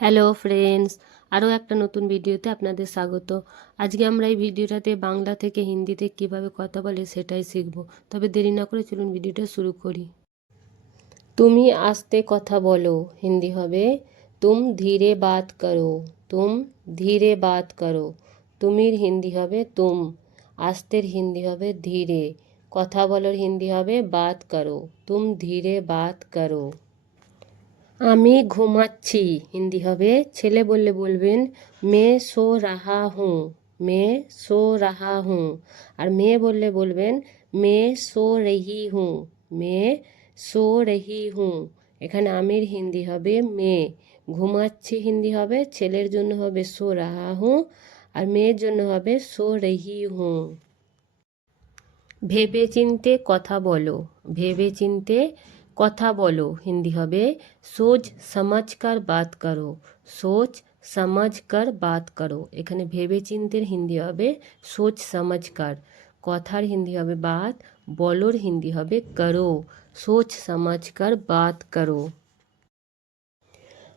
Hello friends, আরও একটা নতুন ভিডিওতে আপনাদের স্বাগত। আজকে আমরা এই ভিডিওটাতে বাংলা থেকে হিন্দিতে কিভাবে কথা বলে সেটাই শিখব। তবে দেরি না করে চলুন ভিডিওটা শুরু করি। তুমি আস্তে কথা বলো হিন্দি হবে তুম ধীরে বাত করো। তুম ধীরে বাত করো। তুমির হিন্দি হবে তুম, আস্তের হিন্দি হবে ধীরে, কথা বলার হিন্দি হবে বাত করো। তুম ধীরে বাত করো। আমি ঘুমাচ্ছি হিন্দি হবে, ছেলে বললে বলবেন মে সো রাহা হুঁ। মে সো রাহা হুঁ। আর মেয়ে বললে বলবেন মে সো রহি হুঁ। মে সো রহি হুঁ। এখানে আমির হিন্দি হবে মে, ঘুমাচ্ছি হিন্দি হবে ছেলের জন্য হবে সো রাহা হুঁ, আর মেয়ের জন্য হবে সো রহি হুঁ। ভেবে চিনতে কথা বলো। ভেবে চিনতে কথা বলো হিন্দি হবে সোচ সমঝ কর বাত করো। সোচ সমঝ কর বাত করো। এখানে ভেবে চিন্তের হিন্দি হবে সোচ সমঝ কর, কথার হিন্দি হবে বাত, বলোর হিন্দি হবে করো। সোচ সমঝ কর বাত করো।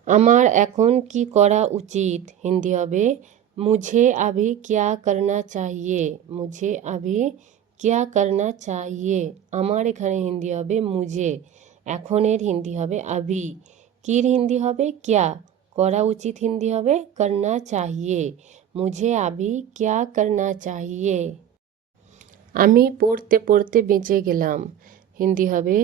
আমার এখন কি করা উচিত হিন্দি হবে মুঝে আভি क्या करना चाहिए। মুঝে আভি क्या करना चाहिए। আমার এখানে হিন্দি হবে মুঝে, এখনের হিন্দি হবে আভি, কির হিন্দি হবে क्या, করা উচিত হিন্দি হবে करना चाहिए। মুঝে আভি क्या करना चाहिए। আমি পড়তে পড়তে বেঁচে গেলাম হিন্দি হবে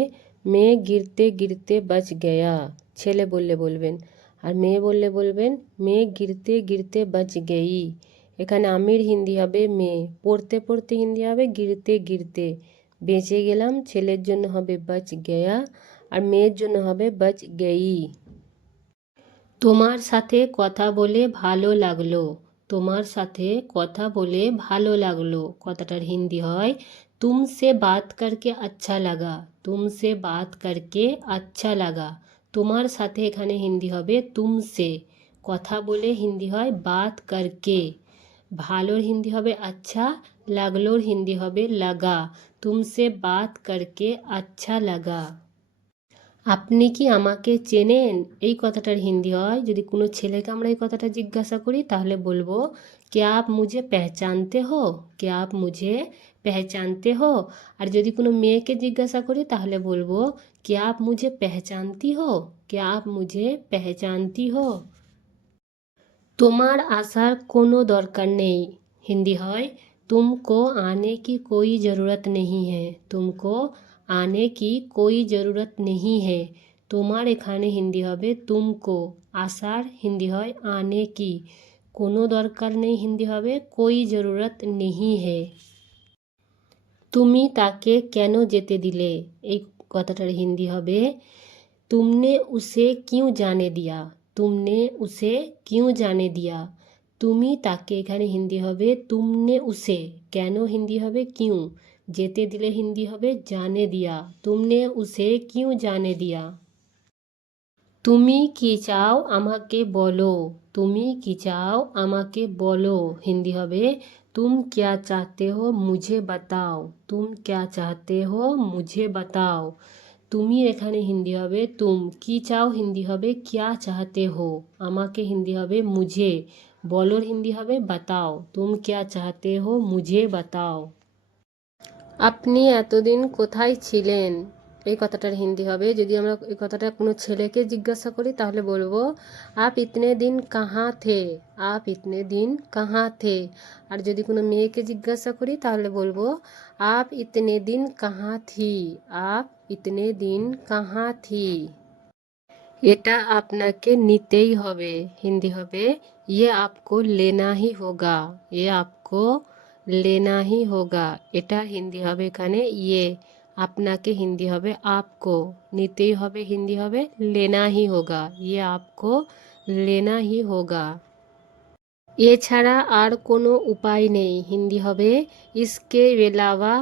মে গিরতে গিরতে বাচ গয়া। ছেলে বললে বলবেন, আর মেয়ে বললে বলবেন মে গিরতে গিরতে বাচ গেই। এখানে আমির হিন্দি হবে মে, পড়তে পড়তে হিন্দি হবে গিরতে গিরতে, বেঁচে গেলাম ছেলের জন্য হবে বাচ গয়া, আর মেয়ের জন্য হবে বাচ গেই। তোমার সাথে কথা বলে ভালো লাগলো। তোমার সাথে কথা বলে ভালো লাগলো কথাটার হিন্দি হয় তুমসে বাত করকে আচ্ছা লাগা। তুমসে বাত করকে আচ্ছা লাগা। তোমার সাথে এখানে হিন্দি হবে তুমসে, কথা বলে হিন্দি হয় বাত করকে, ভালোর হিন্দি হবে আচ্ছা, লাগলোর হিন্দি হবে লাগা। তুমসে বাত করকে আচ্ছা লাগা। আপনি কি আমাকে চেনেন, এই কথাটার হিন্দি হয় যদি কোনো ছেলেকে আমরা এই কথাটা জিজ্ঞাসা করি তাহলে বলবো কে আপ মুঝে পেহচানতে হো। কে আপ মুঝে পেহচানতে হো। আর যদি কোনো মেয়েকে জিজ্ঞাসা করি তাহলে বলবো কে আপ মুঝে পেহচানতি হো। কে আপ মুঝে পেহচানতি হো। তোমার আসার কোনো দরকার নেই হিন্দি হয় तुमको आने की कोई ज़रूरत नहीं है। तुमको आने की कोई ज़रूरत नहीं है। তোমার এখানে হিন্দি হবে তুমকো, আসার হিন্দি হয় আনে কি, কোনো দরকার নেই হিন্দি হবে कोई ज़रूरत नहीं है। তুমি তাকে কেন যেতে দিলে, এই কথাটার হিন্দি হবে तुमने उसे क्यों जाने दिया। तुमने उसे क्यों जाने दिया। তুমি তাকে এখানে হিন্দি হবে তুমনে উসে, কেন হিন্দি হবে কিউ, যেতে দিলে হিন্দি হবে জানে দিয়া। তুমনে উসে কিউ জানে দিয়া। তুমি কি চাও আমাকে বলো। তুমি কি চাও আমাকে বলো হিন্দি হবে तुम क्या चाहते हो मुझे बताओ। तुम क्या चाहते हो मुझे बताओ। তুমি এখানে হিন্দি হবে তুম, কি চাও হিন্দি হবে क्या चाहते हो, আমাকে হিন্দি হবে মুঝে, বলোর হিন্দি হবে বাতাও। तुम क्या चाहते हो मुझे बताओ। আপনি এতদিন কোথায় ছিলেন, এই কথাটার হিন্দি হবে যদি আমরা এই কথাটা কোনো ছেলেকে জিজ্ঞাসা করি তাহলে বলবো আপ ইতনে দিন কাহা থে। আপ ইতনে দিন কাহা থে। আর যদি কোনো মেয়েকে জিজ্ঞাসা করি তাহলে বলবো আপ ইতনে দিন কাহা থি। আপ ইতনে দিন কাহা থি। এটা আপনাকে নিতেই হবে হিন্দি হবে ये आपको लेना ही होगा। ये आपको लेना ही होगा। এটা হিন্দি হবে এখানে ইয়ে, আপনাকে হিন্দি হবে आपको, নিতেই হবে হিন্দি হবে लेना ही होगा। ये आपको लेना ही होगा। এছাড়া আর কোনো উপায় নেই হিন্দি হবে इसके अलावा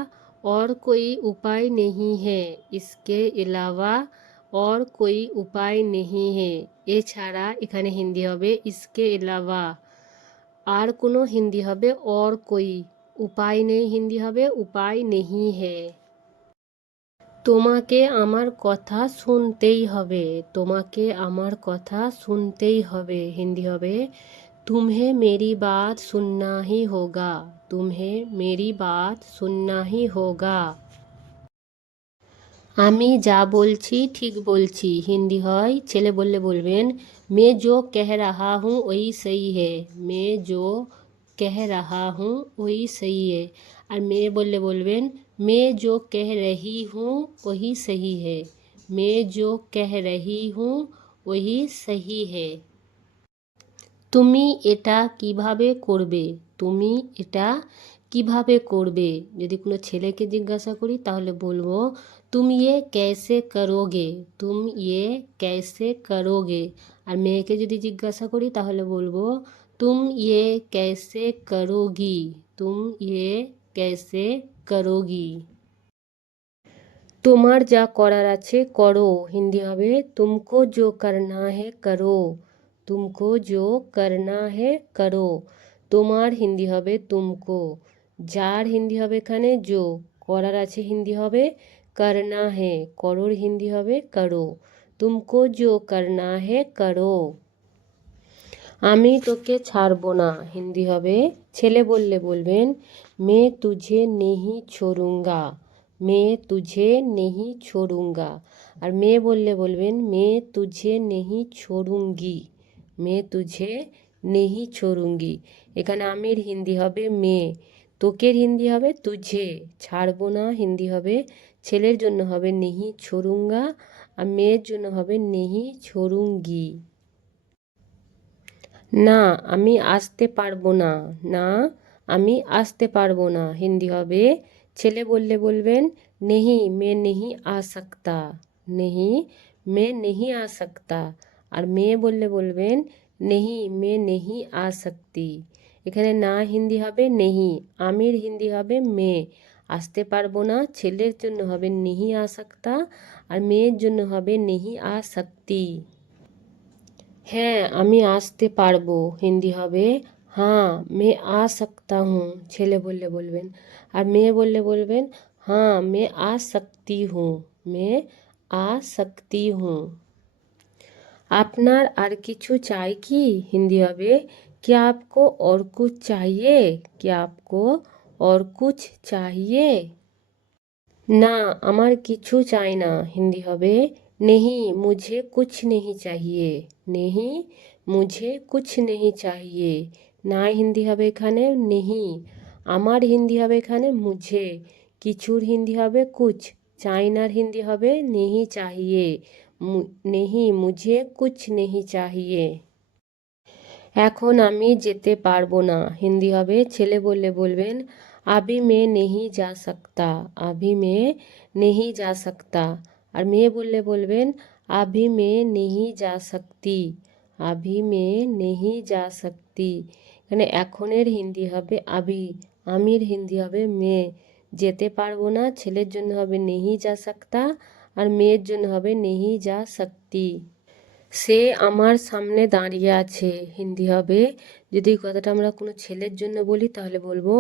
और कोई उपाय नहीं है। इसके अलावा और कोई उपाय नहीं है। এছাড়া এখানে হিন্দি হবে इसके अलावा, আর কোনো হিন্দি হবে और कोई, উপায় নেই হিন্দি হবে उपाय नहीं है। তোমাকে আমার কথা শুনতেই হবে, তোমাকে আমার কথা শুনতেই হবে। হিন্দি হবে तुम्हें मेरी बात सुनना ही होगा, तुम्हें मेरी बात सुनना ही होगा। আমি যা বলছি ঠিক বলছি। হিন্দি হয় ছেলে বললে বলবেন मैं जो कह रहा हूँ वही सही है, मैं जो कह रहा हूँ वही सही है। আর মেয়ে বললে বলবেন मैं जो कह रही हूँ वही सही है, मैं जो कह रही हूँ वही सही है। তুমি এটা কিভাবে করবে, তুমি এটা কিভাবে করবে। যদি কোনো ছেলেকে জিজ্ঞাসা করি তাহলে বলবো तुम ये कैसे करोगे, तुम ये कैसे करोगे। আর মেয়েকে যদি জিজ্ঞাসা করি তাহলে বলবো तुम ये कैसे करोगी, तुम ये कैसे करोगी। তোমার যা করার আছে করো। হিন্দি হবে तुमको जो करना है करो, तुमको जो करना है करो। তোমার হিন্দি হবে तुमको, যার হিন্দি হবে এখানে जो, করার আছে হিন্দি হবে करना है, করোর হিন্দি হবে करो। तुमको जो करना है करो। আমি তোকে ছাড়বো না। হিন্দি হবে ছেলে বললে বলবেন मैं तुझे नहीं छोड़ूंगा, मैं तुझे नहीं छोड़ूंगा। আর মেয়ে বললে বলবেন मैं तुझे नहीं छोड़ूंगी, मैं तुझे नहीं छोड़ूंगी। এখানে আমির হিন্দি হবে মেয়ে, তোকের হিন্দি হবে তুঝে, ছাড়বো না হিন্দি হবে ছেলের জন্য হবে नहीं छोड़ूंगा, আর মেয়ের জন্য হবে नहीं छोड़ूंगी। না আমি আসতে পারবো না, না আমি আসতে পারবো না। হিন্দি হবে ছেলে বললে বলবেন नहीं मैं नहीं आ सकता, नहीं मैं नहीं आ सकता। আর মেয়ে বললে বলবেন नहीं मैं नहीं आ सकती। এখানে না হিন্দি হবে नहीं, আমির হিন্দি হবে মেয়ে, আসতে পারবো না ছেলের জন্য হবে नहीं आ सकता, আর মেয়ের জন্য হবে नहीं आ सकती। হ্যাঁ আমি আসতে পারবো। হিন্দি হবে हाँ मैं आ सकता हूँ, ছেলে বললে বলবেন। আর মেয়ে বললে বলবেন हाँ मैं आ सकती हूँ, मैं आ सकती हूँ। আপনার আর কিছু চাই কি। হিন্দি হবে क्या आपको और कुछ चाहिए, क्या आपको और कुछ चाहिए। না আমার কিছু চাই না। হিন্দি হবে नहीं मुझे कुछ नहीं चाहिए, नहीं मुझे कुछ नहीं चाहिए। না হিন্দি হবে এখানে नहीं, আমার হিন্দি হবে এখানে मुझे, কিছুর হিন্দি হবে कुछ, চাইনার হিন্দি হবে नहीं चाहिए, नहीं मुझे कुछ नहीं चाहिए। এখন আমি যেতে পারবো না। হিন্দি হবে ছেলে বললে বলবেন अभी मैं नहीं जा सकता, अभी मैं नहीं जा सकता। আর মেয়ে বললে বলবেন अभी मैं नहीं जा सकती, अभी मैं नहीं जा सकती। এখানে এখনের হিন্দি হবে अभी, আমির হিন্দি হবে মেয়ে, যেতে পারবো না ছেলের জন্য হবে नहीं जा सकता, আর মেয়ের জন্য হবে नहीं जा सकती। সে আমার সামনে দাঁড়িয়ে আছে। হিন্দি হবে যদি এই কথাটা আমরা কোনো ছেলের জন্য বলি তাহলে বলবো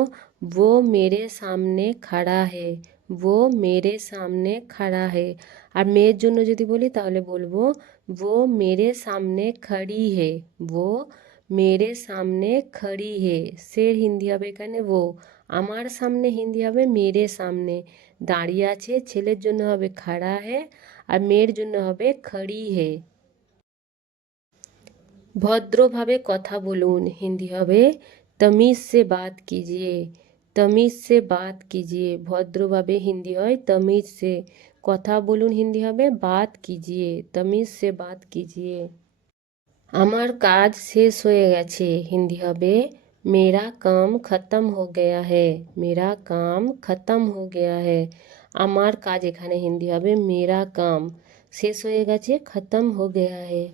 वो मेरे सामने खड़ा है, वो मेरे सामने खड़ा है। আর মেয়ের জন্য যদি বলি তাহলে বলবো वो मेरे सामने खड़ी है, वो मेरे सामने खड़ी है। সের হিন্দি হবে এখানে वो, আমার সামনে হিন্দি হবে मेरे सामने, দাঁড়িয়ে আছে ছেলের জন্য হবে खड़ा है, আর মেয়ের জন্য হবে खड़ी है। ভদ্রভাবে কথা বলুন। হিন্দি হবে तमीज़ से बात कीजिए, तमीज़ से बात कीजिए। ভদ্রভাবে হিন্দি হয় तमीज़ से, কথা বলুন হিন্দি হবে बात कीजिए, तमीज़ से बात कीजिए। আমার কাজ শেষ হয়ে গেছে। হিন্দি হবে मेरा काम खत्म हो गया है, मेरा काम खत्म हो गया है। আমার কাজ এখানে হিন্দি হবে मेरा काम, শেষ হয়ে গেছে खत्म हो गया है।